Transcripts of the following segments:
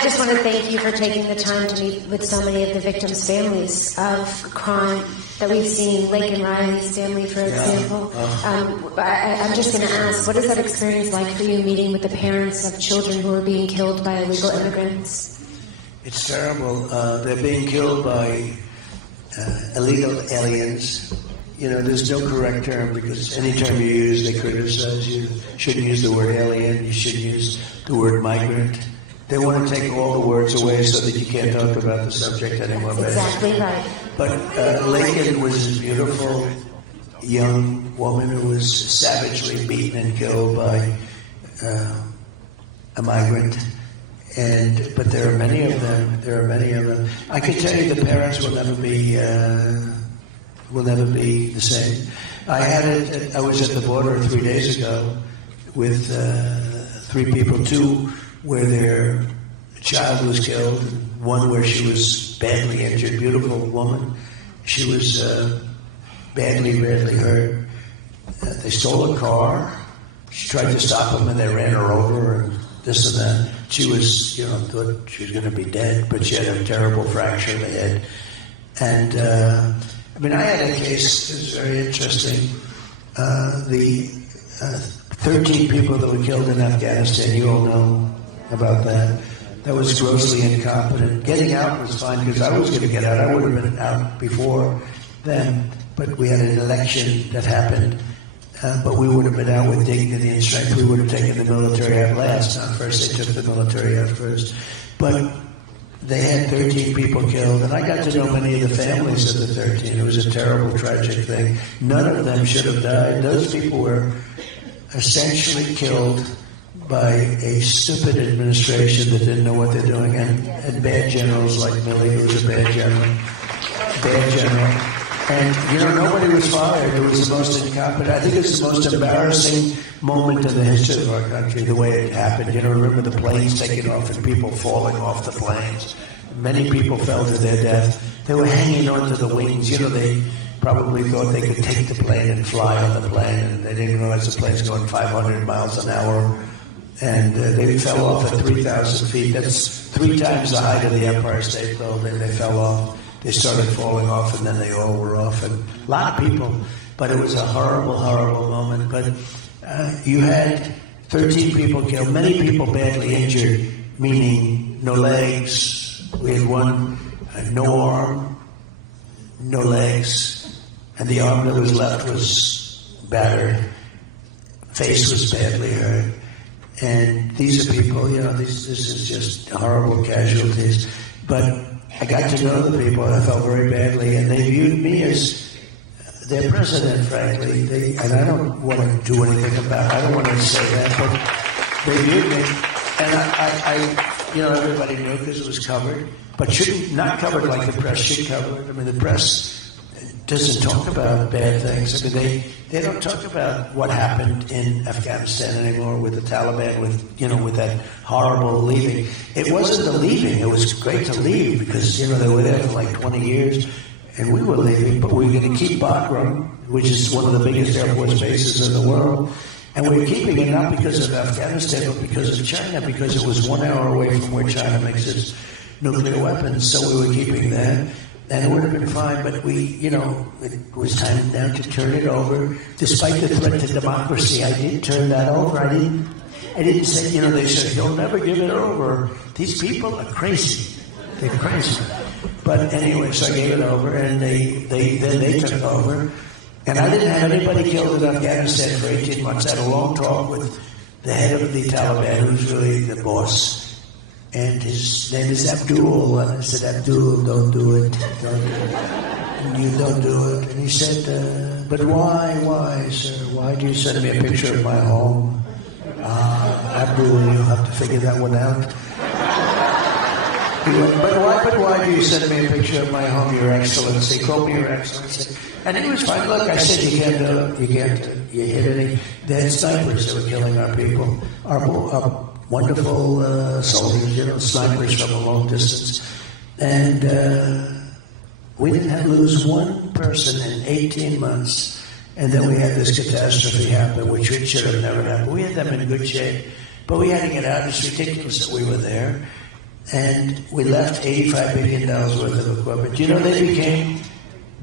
I just want to thank you for taking the time to meet with so many of the victims' families of crime that we've seen. Lake and Riley's family, for example. I'm just going to ask, what is that experience like for you, meeting with the parents of children who are being killed by illegal immigrants? It's terrible. They're being killed by illegal aliens. You know, there's no correct term, because any term you use, they criticize you. You shouldn't use the word alien. You should use the word migrant. They want to take all the words away so that you can't talk about the subject anymore. Exactly right. But Lincoln was a beautiful young woman who was savagely beaten and killed by a migrant. But there are many of them. I can tell you the parents will never be the same. I was at the border 3 days ago with 3 people, 2 where their child was killed, one where she was badly injured, beautiful woman. She was badly hurt. They stole a car. She tried to stop them and they ran her over and this and that. She was, thought she was going to be dead, but she had a terrible fracture in the head. And, I had a case that was very interesting. The 13 people that were killed in Afghanistan, you all know about that. That was grossly incompetent. Getting out was fine because I was going to get out. I would have been out before them, but we had an election that happened. But we would have been out with dignity and strength. We would have taken the military out last. First, they took the military out first. But they had 13 people killed, and I got to know many of the families of the 13. It was a terrible, tragic thing. None of them should have died. Those people were essentially killed by a stupid administration that didn't know what they're doing, and bad generals like Milley, who was a bad general. And, nobody was fired. It was the most incompetent. I think it's the most embarrassing moment in the history of our country, the way it happened. Remember the planes taking off and people falling off the planes. Many people fell to their death. They were hanging onto the wings. They probably thought they could take the plane and fly on the plane, and they didn't realize the plane's going 500 miles an hour. And they fell off at 3,000 feet. That's 3 times the height of the Empire State Building. They fell off. They started falling off, and then they all were off. And a lot of people, but it was a horrible, horrible moment. But you had 13 people killed, many people badly injured, meaning no legs. We had one, no arm, no legs, and the arm that was left was battered. Face was badly hurt. And these are people, this is just horrible casualties. But I got to know the people, and I felt very badly, and they viewed me as their president, frankly. And I don't want to do anything about it. I don't want to say that, but they viewed me. And I everybody knew because it was covered, but not covered like the press should cover it. The press doesn't talk about bad things. They don't talk about what happened in Afghanistan anymore with the Taliban, with that horrible leaving. It wasn't the leaving. It was great to leave because, they were there for like 20 years, and we were leaving, but we were going to keep Bagram, which is one of the biggest Air Force bases in the world. And we were keeping it not because of Afghanistan, but because of China, because it was 1 hour away from where China makes its nuclear weapons. So we were keeping that. And it would have been fine, but it was time now to turn it over. Despite the threat to democracy, I did turn that over. I didn't say, they said, he'll never give it over. These people are crazy. They're crazy. But anyway, so I gave it over, and then they took over. And I didn't have anybody killed in Afghanistan for 18 months. I had a long talk with the head of the Taliban, who's really the boss. And his name is Abdul. And I said, Abdul, don't do it. You don't do it. And he said, but why, sir? Why do you send me a picture of my home? Abdul, you'll have to figure that one out. He went, but why do you send me a picture of my home, Your Excellency? Call me Your Excellency. And he was fine. Look, I said, you can't hit any. They had snipers that were killing our people. Our wonderful soldiers, snipers from a long distance. And we didn't lose one person in 18 months. And then we had this catastrophe happen, which should have never happened. We had them in good shape, but we had to get out. It's ridiculous that we were there. And we left $85 billion worth of equipment. You know, they became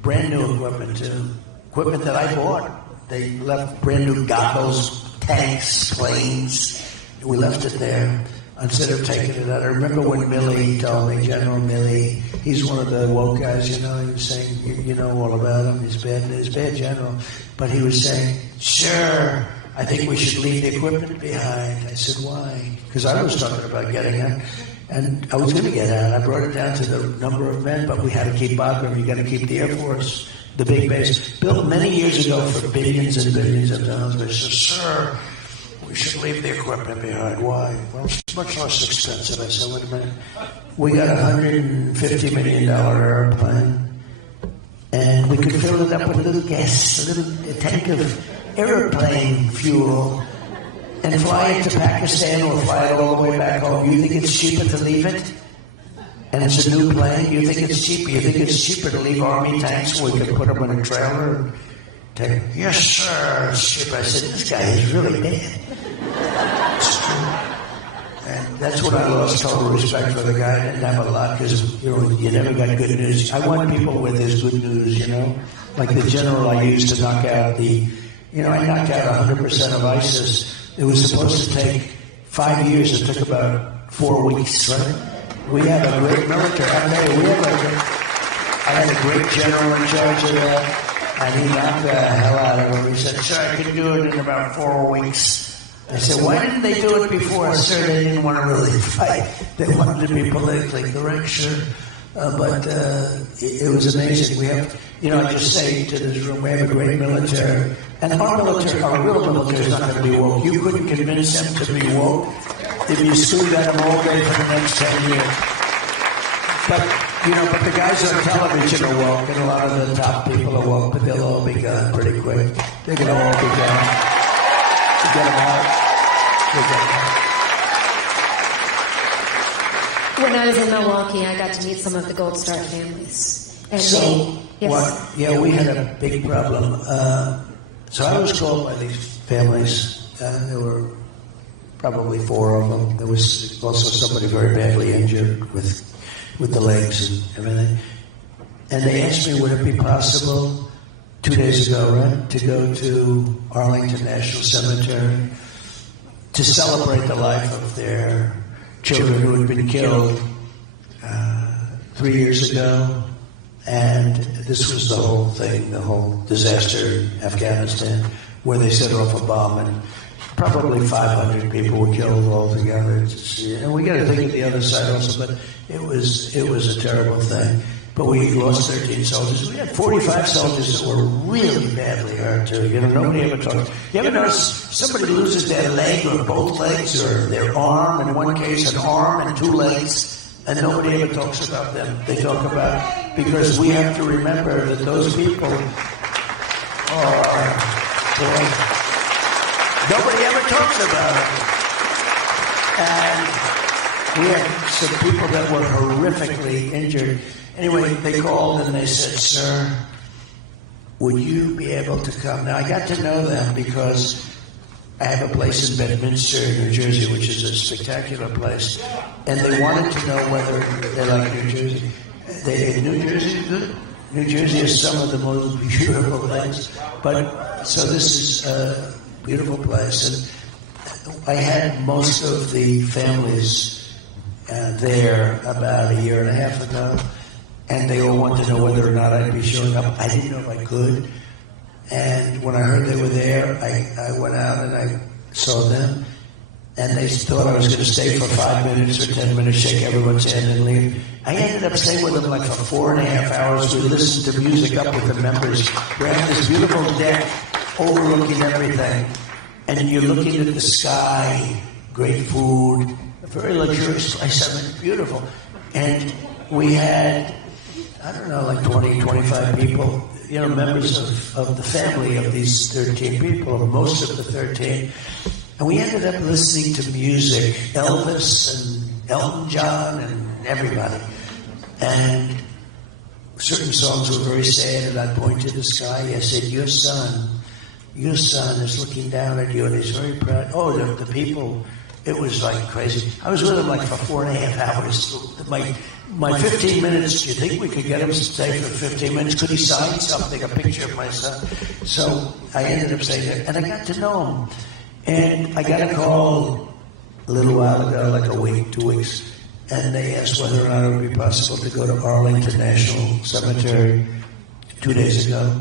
brand new equipment too. Equipment that I bought. They left brand new goggles, tanks, planes. We left it there instead of taking it out. I remember when Milley told me, General Milley, he's one of the woke guys, you know, he was saying, you know all about him, he's bad general. But he was saying, sure, I think we should leave the equipment behind. I said, why? Because I was talking about getting out. And I was going to get out. I brought it down to the number of men, but we had to keep Bagram. You got to keep the Air Force, the big base. Built many years ago for billions and billions of dollars. They said, sir, we should leave the equipment behind. Why? Well, it's much less expensive. I said, wait a minute. We got a $150 million airplane, and we could fill it up with a little gas, a tank of airplane fuel, and fly it to Pakistan or fly it all the way back home. You think it's cheaper to leave it? And it's a new plane? You think it's cheaper? You think it's cheaper to leave Army tanks where we can put them in a trailer and take them? Yes, sir. It's cheaper. I said, this guy is really bad. It's true. And that's when I lost total respect for the guy. I didn't have a lot because, you know, you never got good news. I want people with his good news, you know? Like the general I used to knock out I knocked out 100% of ISIS. It was supposed to take 5 years. It took about 4 weeks, right? We have a great military. I had a great general in charge of that, and he knocked the hell out of him. He said, sir, I can do it in about 4 weeks. I said, why didn't they do it before? Sir, they didn't want to really fight. They wanted to be politically correct, sure. But it was amazing. We have, I just say to this room, we have a great military. And our real military is not going to be woke. You couldn't convince them to be woke if you screwed at them all day for the next 10 years. But the guys on television are woke, and a lot of the top people are woke, but they'll all be gone pretty quick. They're going to all be gone. You get them out. When I was in Milwaukee, I got to meet some of the Gold Star families. And we had a big problem. So I was called by these families. There were probably 4 of them. There was also somebody very badly injured with the legs and everything. And they asked me, would it be possible 2 days ago, right, to go to Arlington National Cemetery to celebrate the life of their children who had been killed 3 years ago. And this was the whole thing, the whole disaster in Afghanistan, where they set off a bomb and probably 500 people were killed altogether. And we got to think of the other side also, but it was a terrible thing. But we lost 13 soldiers. We had 45 soldiers that were really badly hurt too. Nobody ever talks. You ever notice somebody loses their leg or both legs or their arm? In one case, an arm and 2 legs, and nobody ever talks about them. They talk about, because we have to remember that those people are, nobody ever talks about them. And we had some people that were horrifically injured. Anyway, they called and they said, sir, would you be able to come? Now, I got to know them because I have a place in Bedminster, New Jersey, which is a spectacular place. And they wanted to know whether they like New Jersey. New Jersey is good. New Jersey is some of the most beautiful things. But, so this is a beautiful place. And I had most of the families there about a year and a half ago. And they all wanted to know whether or not I'd be showing up. I didn't know if I could. And when I heard they were there, I went out and I saw them. And they thought I was going to stay for 5 minutes or 10 minutes, shake everyone's hand and leave. I ended up staying with them like for 4.5 hours. We listened to music up with the members. We're on this beautiful deck overlooking everything. And you're looking at the sky, great food, a very luxurious place. I mean, beautiful. And we had, I don't know, like 20, 25 people, members of the family of these 13 people, or most of the 13. And we ended up listening to music, Elvis and Elton John and everybody. And certain songs were very sad, and I'd point to the sky. I said, your son is looking down at you, and he's very proud. Oh, the people It was like crazy. I was with him like for 4.5 hours. My 15 minutes, do you think we could get him to stay for 15 minutes? Could he sign something, a picture of my son? So I ended up staying there, and I got to know him. And I got a call a little while ago, like a week, 2 weeks, and they asked whether or not it would be possible to go to Arlington National Cemetery 2 days ago.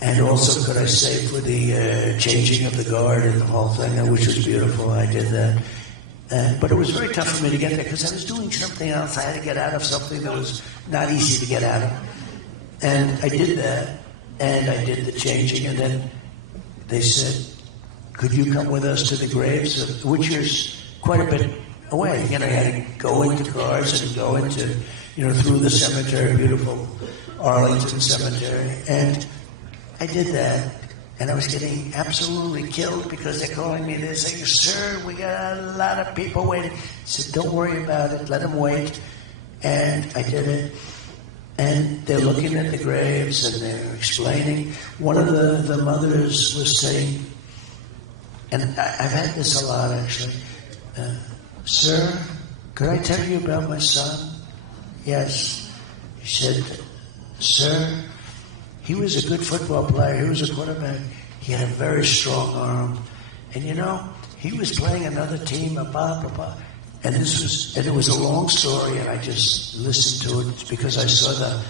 And also, could I stay for the changing of the guard and the whole thing, which was beautiful. I did that. But it was very tough for me to get there because I was doing something else. I had to get out of something that was not easy to get out of. And I did that, and I did the changing, and then they said, could you come with us to the graves, which is quite a bit away. You know, you had to go into cars and go into, through the cemetery, beautiful Arlington Cemetery. And I did that, and I was getting absolutely killed because they're calling me. They're saying, sir, we got a lot of people waiting. I said, don't worry about it. Let them wait. And I did it. And they're looking at the graves, and they're explaining. One of the mothers was saying, and I've had this a lot, actually. Sir, could I tell you about my son? Yes. She said, sir, he was a good football player. He was a quarterback. He had a very strong arm. And he was playing another team, blah, blah, blah. And it was a long story, and I just listened to it because I saw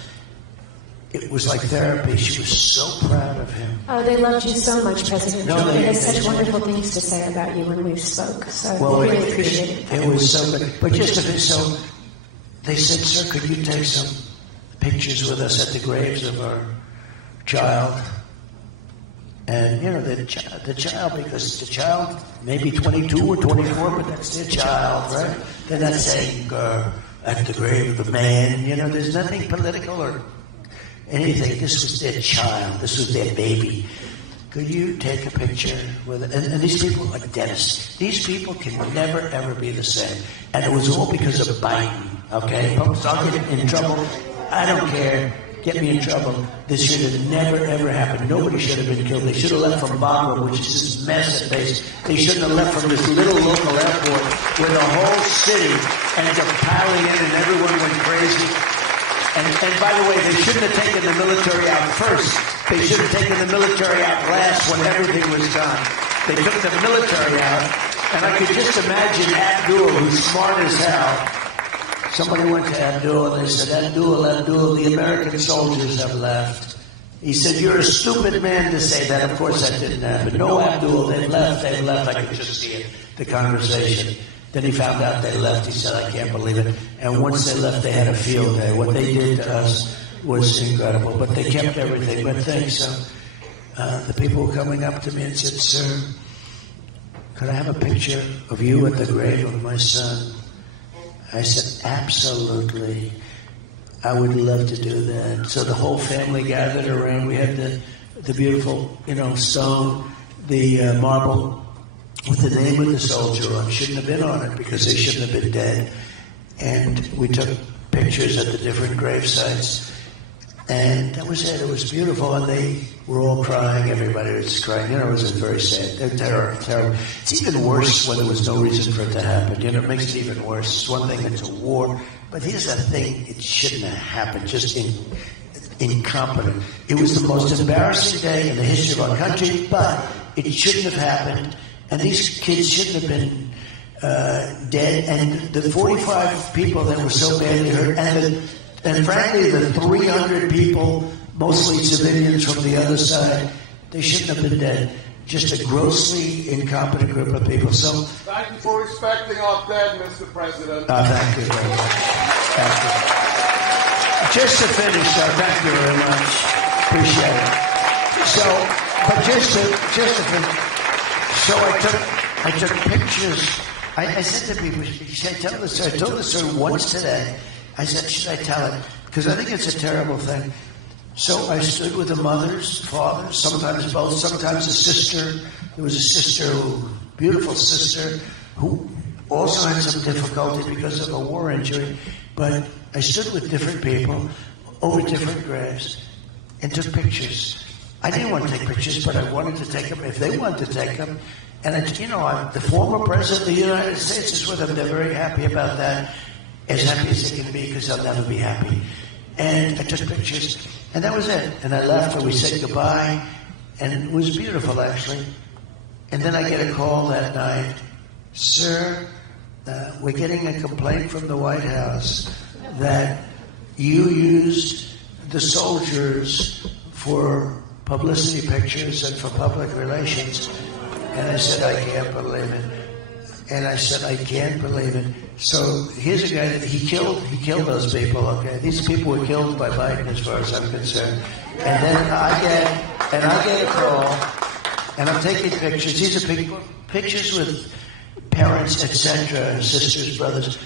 it was like therapy. She was so proud of him. Oh, they loved you so much, President Trump. They had such wonderful things to say about you when we spoke. So we really appreciate it. It was so good. But just a bit, so they said, sir, could you take some pictures with us at the graves of our child? And, the child, because the child may be 22 or 24, but that's their child, right? They're not saying at the grave of the man. There's nothing political or anything. This was their child. This was their baby. Could you take a picture with it? And these people are dentists. These people can never, ever be the same. And it was all because of Biden, okay? Folks, I'll get in trouble. I don't care. Get me in trouble. This should have never, ever happened. Nobody should have been killed. They should have left from Bagram, which is this mess at base. They shouldn't have left from this little local airport where the whole city ended up piling in and everyone went crazy. And by the way, they shouldn't have taken the military out first. They should have taken the military out last when everything was done. They took the military out, and I could just imagine Abdul, who's smart as hell. Somebody went to Abdul and they said, Abdul, the American soldiers have left. He said, you're a stupid man to say that. Of course that didn't happen. No, Abdul, they left. I could just see it, the conversation. Then he found out they left. He said, I can't believe it. And once they left, they had a field day. What they did to us was incredible. But they kept everything. But thanks. So the people were coming up to me and said, sir, could I have a picture of you at the grave of my son? I said, absolutely. I would love to do that. So the whole family gathered around. We had the beautiful, stone, the marble with the name of the soldier on. Shouldn't have been on it because they shouldn't have been dead. And we took pictures at the different grave sites. And that was it. It was beautiful. And they were all crying. Everybody was crying. It was very sad. They're terrible. It's even worse when there was no reason for it to happen. It makes it even worse. It's one thing, it's a war. But here's the thing. It shouldn't have happened. Just incompetent. It was the most embarrassing day in the history of our country, but it shouldn't have happened. And these kids shouldn't have been dead. And the 45 people that were so badly hurt, and frankly, the 300 people, mostly civilians from the other side, they shouldn't have been dead. Just a grossly incompetent group of people. So, thank you for respecting our dead, Mr. President. Thank you very much. Thank you. Just to finish, thank you very much. Appreciate it. So, but just to finish. So I took pictures. I said to people, should I tell this story? I told the story once today. I said, should I tell it? Because I think it's a terrible thing. So I stood with the mothers, fathers, sometimes both, sometimes a sister. There was a sister, beautiful sister, who also had some difficulty because of a war injury. But I stood with different people over different graves and took pictures. I didn't want to take pictures, but I wanted to take them if they wanted to take them. And the former president of the United States is with them. They're very happy about that, as happy as they can be, because they'll never be happy. And I took pictures, and that was it. And I left, and we said goodbye, and it was beautiful, actually. And then I get a call that night, sir, we're getting a complaint from the White House that you used the soldiers for publicity pictures and for public relations. And I said, I can't believe it. And I said, I can't believe it. So here's a guy that he killed those people, okay? These people were killed by Biden as far as I'm concerned. And then I get a call, and I'm taking pictures. These are pictures with parents, etc., and sisters, brothers,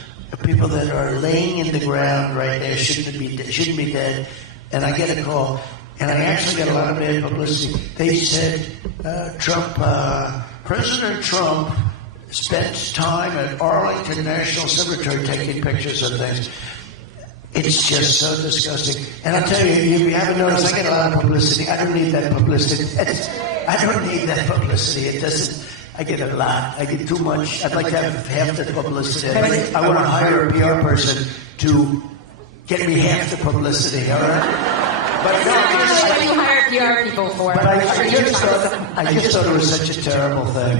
people that are laying in the ground right there, shouldn't be dead. And I get a call, and I actually get a lot of bad publicity. They said President Trump spent time at Arlington National Cemetery taking pictures of things. It's just so disgusting. And I'll tell you, if you haven't noticed, I get a lot of publicity. I don't need that publicity. I don't need that publicity. It doesn't. I get a lot. I get too much. I'd like to have half the publicity. I want to hire a PR person to get me half the publicity, all right? But that's not really what you hire PR people for. But I just thought it was such a terrible thing.